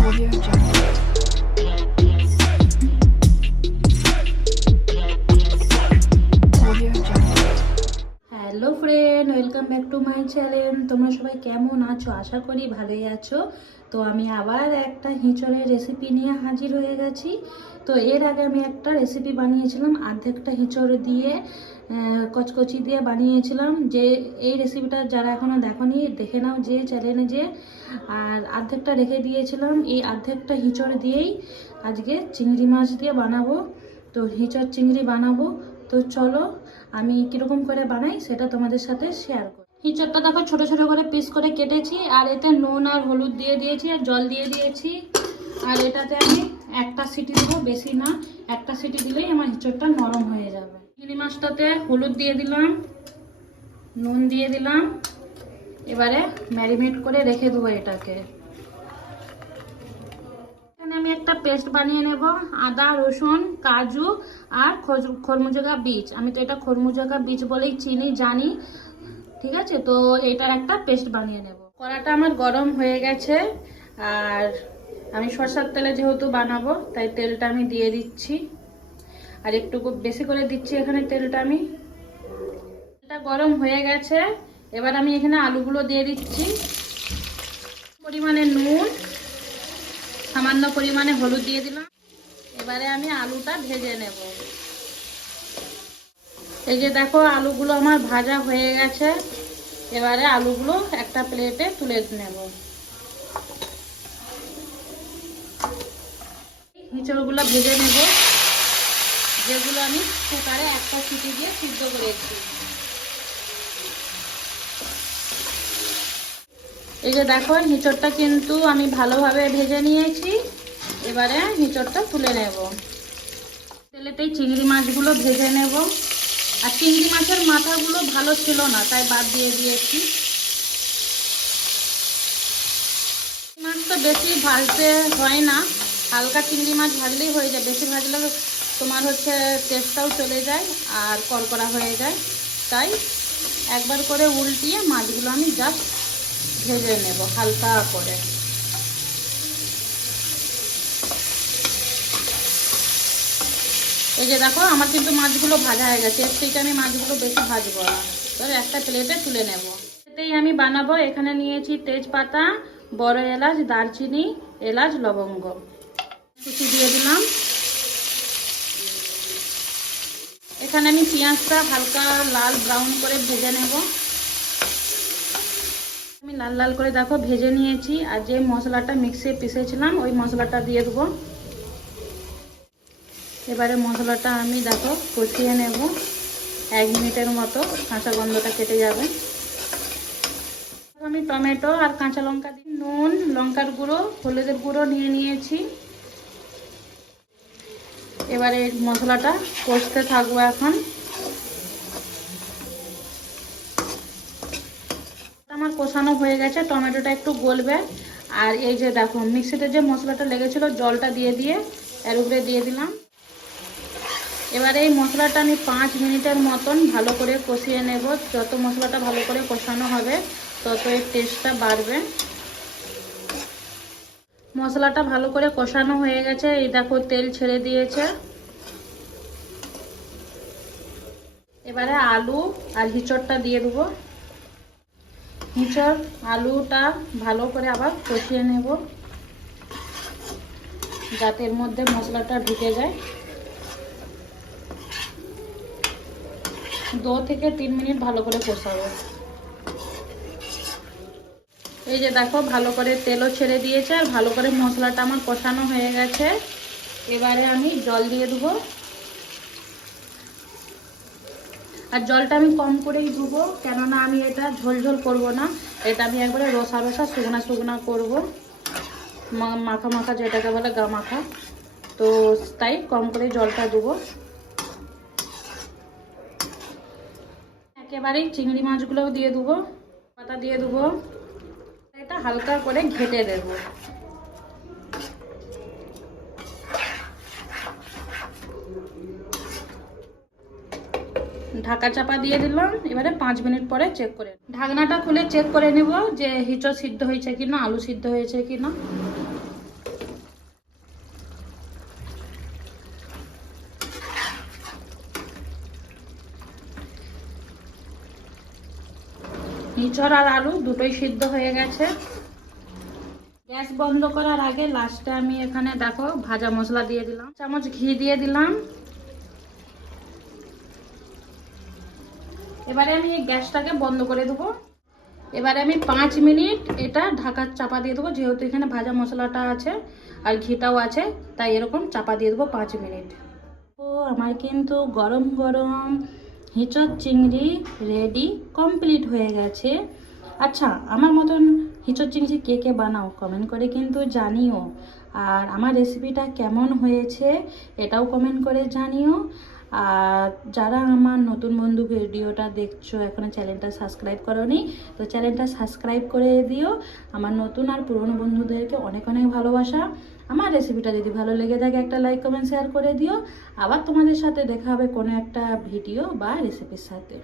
Hello friend welcome back to my channel তোমরা সবাই কেমন আছো? আশা করি ভালোই আছো। তো আমি আবার একটা হিঁচড়ের রেসিপি নিয়ে হাজির হয়ে গেছি। তো এর আগে আমি একটা রেসিপি বানিয়েছিলাম, অর্ধেকটা হিঁচড় দিয়ে কচকচি দিয়ে বানিয়েছিলাম। যে এই রেসিপিটা যারা এখনও দেখোনি, দেখে নাও যে চ্যানেলে যে। আর অর্ধেকটা রেখে দিয়েছিলাম। এই অর্ধেকটা হিঁচড় দিয়েই আজকে চিংড়ি মাছ দিয়ে বানাবো। তো হিঁচড় চিংড়ি বানাবো। তো চলো, আমি কীরকম করে বানাই সেটা তোমাদের সাথে শেয়ার করি। হিঁচড়টা দেখো, ছোট ছোট করে পিস করে কেটেছি। আর এতে নুন আর হলুদ দিয়ে দিয়েছি আর জল দিয়ে দিয়েছি। আর এটাতে আমি একটা সিটি দেবো, বেশি না। একটা সিটি দিলেই আমার হিঁচড়টা নরম হয়ে যাবে। চিংড়ি মাছটাতে হলুদ দিয়ে দিলাম, নুন দিয়ে দিলাম, এবারে ম্যারিনেট করে রেখে দেবো এটাকে। এখানে আমি একটা পেস্ট বানিয়ে নেব, আদা, রসুন, কাজু আর খরমুজগা বীজ। আমি তো এটা খরমুজগা বীজ বলেই চিনি, জানি, ঠিক আছে? তো এটার একটা পেস্ট বানিয়ে নেব। কড়াটা আমার গরম হয়ে গেছে, আর আমি সরষার তেলে যেহেতু বানাবো, তাই তেলটা আমি দিয়ে দিচ্ছি। আর একটু বেশি করে দিচ্ছি এখানে তেলটা আমি। তেলটা গরম হয়ে গেছে। এবার আমি এখানে আলুগুলো দিয়ে দিচ্ছি। পরিমাণে নুন, সামান্য পরিমাণে হলুদ দিয়ে দিলাম। এবারে আমি আলুটা ভেজে নেব। এই যে দেখো, আলুগুলো আমার ভাজা হয়ে গেছে। এবারে আলুগুলো একটা প্লেটে তুলে নেব। হিঁচড়গুলো ভেজে নেব। যেগুলো আমি কুকারে একটা সিটি দিয়ে সিদ্ধ করেছি এই যে দেখো হিঁচড়টা কিন্তু আমি ভালোভাবে ভেজে নিয়েছি। এবারে হিঁচড়টা তুলে নেব। তেলেতেই চিংড়ি মাছগুলো ভেজে নেব। আর চিংড়ি মাছের মাথাগুলো ভালো ছিল না, তাই বাদ দিয়ে দিয়েছি। মাছ তো বেশি ভাজতে হয় না। হালকা চিংড়ি মাছ ভাজলেই হয়ে যায়। বেশি ভাজলে তোমার হচ্ছে টেস্টটাও চলে যায় আর কড়কড়া হয়ে যায়। তাই একবার করে উল্টিয়ে মাছগুলো আমি জাস্ট ভেজে নেব হালকা করে। এই যে দেখো, আমার কিন্তু মাছগুলো ভাজা হয়ে গেছে, এর আমি মাছগুলো বেশি ভাজবো না। এবার একটা প্লেটে তুলে নেব। এতেই আমি বানাবো, এখানে নিয়েছি তেজপাতা, বড় এলাচ, দারচিনি, এলাচ, লবঙ্গ। কুচি দিয়ে দিলাম। এখানে আমি পেঁয়াজটা হালকা লাল ব্রাউন করে ভেজে নেব। আমি লাল লাল করে দেখো ভেজে নিয়েছি আর যে মশলাটা মিক্সে পিসেছিলাম ওই মশলাটা দিয়ে দেবো। এবারে মশলাটা আমি দেখো কষিয়ে নেব এক মিনিটের মতো, কাঁচা গন্ধটা কেটে যাবে। আমি টমেটো আর কাঁচা লঙ্কা দিই নুন, লঙ্কার গুঁড়ো, হলুদের গুঁড়ো নিয়ে নিয়েছি। এবারে এই মশলাটা কষতে থাকব এখন। আমার কষানো হয়ে গেছে, টমেটোটা একটু গলবে। আর এই যে দেখো, মিক্সিতে যে মশলাটা লেগেছিল, জলটা দিয়ে দিয়ে এর উপরে দিয়ে দিলাম। এবারে এই মশলাটা আমি পাঁচ মিনিটের মতন ভালো করে কষিয়ে নেব। যত মশলাটা ভালো করে কষানো হবে তত এর টেস্টটা বাড়বে। মশলাটা ভালো করে কষানো হয়ে গেছে। এই দেখো তেল ছেড়ে দিয়েছে। এবারে আলু আর হিঁচড়টা দিয়ে দেবো। হিঁচড়, আলুটা ভালো করে আবার কষিয়ে নেব। যাতে এর মধ্যে মশলাটা ঢুকে যায়। দু থেকে তিন মিনিট ভালো করে কষাবো। এই যে দেখো, ভালো করে তেলও ছেড়ে দিয়েছে আর ভালো করে মশলাটা আমার কষানো হয়ে গেছে। এবারে আমি জল দিয়ে দেবো। আর জলটা আমি কম করেই দেবো, কেননা আমি এটা ঝোল ঝোল করব না। এটা আমি একবারে রসা রসা শুকনা শুকনা করব। মাখা মাখা যেটাকে বলে গা মাখা। তো তাই কম করে জলটা দেবো। একেবারেই চিংড়ি মাছগুলোও দিয়ে দেবো, পাতা দিয়ে দেবো। হালকা করে ঘেটে দেব। ঢাকা চাপা দিয়ে দিলাম, এবারে পাঁচ মিনিট পরে চেক করে ঢাকনাটা খুলে চেক করে নেব যে হিচো সিদ্ধ হয়েছে কিনা, আলু সিদ্ধ হয়েছে কিনা। ইঁচড় আর আলু দুটোই সিদ্ধ হয়ে গেছে। গ্যাস বন্ধ করার আগে লাস্টে আমি এখানে দেখো ভাজা মশলা দিয়ে দিলাম। চামচ ঘি দিয়ে দিলাম। এবারে আমি এই গ্যাসটাকে বন্ধ করে দেবো। এবারে আমি পাঁচ মিনিট এটা ঢাকার চাপা দিয়ে দেবো, যেহেতু এখানে ভাজা মশলাটা আছে আর ঘিটাও আছে, তাই এরকম চাপা দিয়ে দেবো পাঁচ মিনিট। ও, আমার কিন্তু গরম গরম হিঁচড় চিংড়ি রেডি কমপ্লিট হয়ে গেছে। আচ্ছা আমার মতন হিঁচড় চিংড়ি কে কে বানাও? কমেন্ট করে কিন্তু জানিও। আর আমার রেসিপিটা কেমন হয়েছে এটাও কমেন্ট করে জানিও। আর যারা আমার নতুন বন্ধু ভিডিওটা দেখছ, এখনও চ্যানেলটা সাবস্ক্রাইব করোনি, তো চ্যানেলটা সাবস্ক্রাইব করে দিও। আমার নতুন আর পুরনো বন্ধুদেরকে অনেক অনেক ভালোবাসা। আমার রেসিপিটা যদি ভালো লেগে থাকে, একটা লাইক কমেন্ট শেয়ার করে দিও। আবার তোমাদের সাথে দেখা হবে কোনো একটা ভিডিও বা রেসিপির সাথে।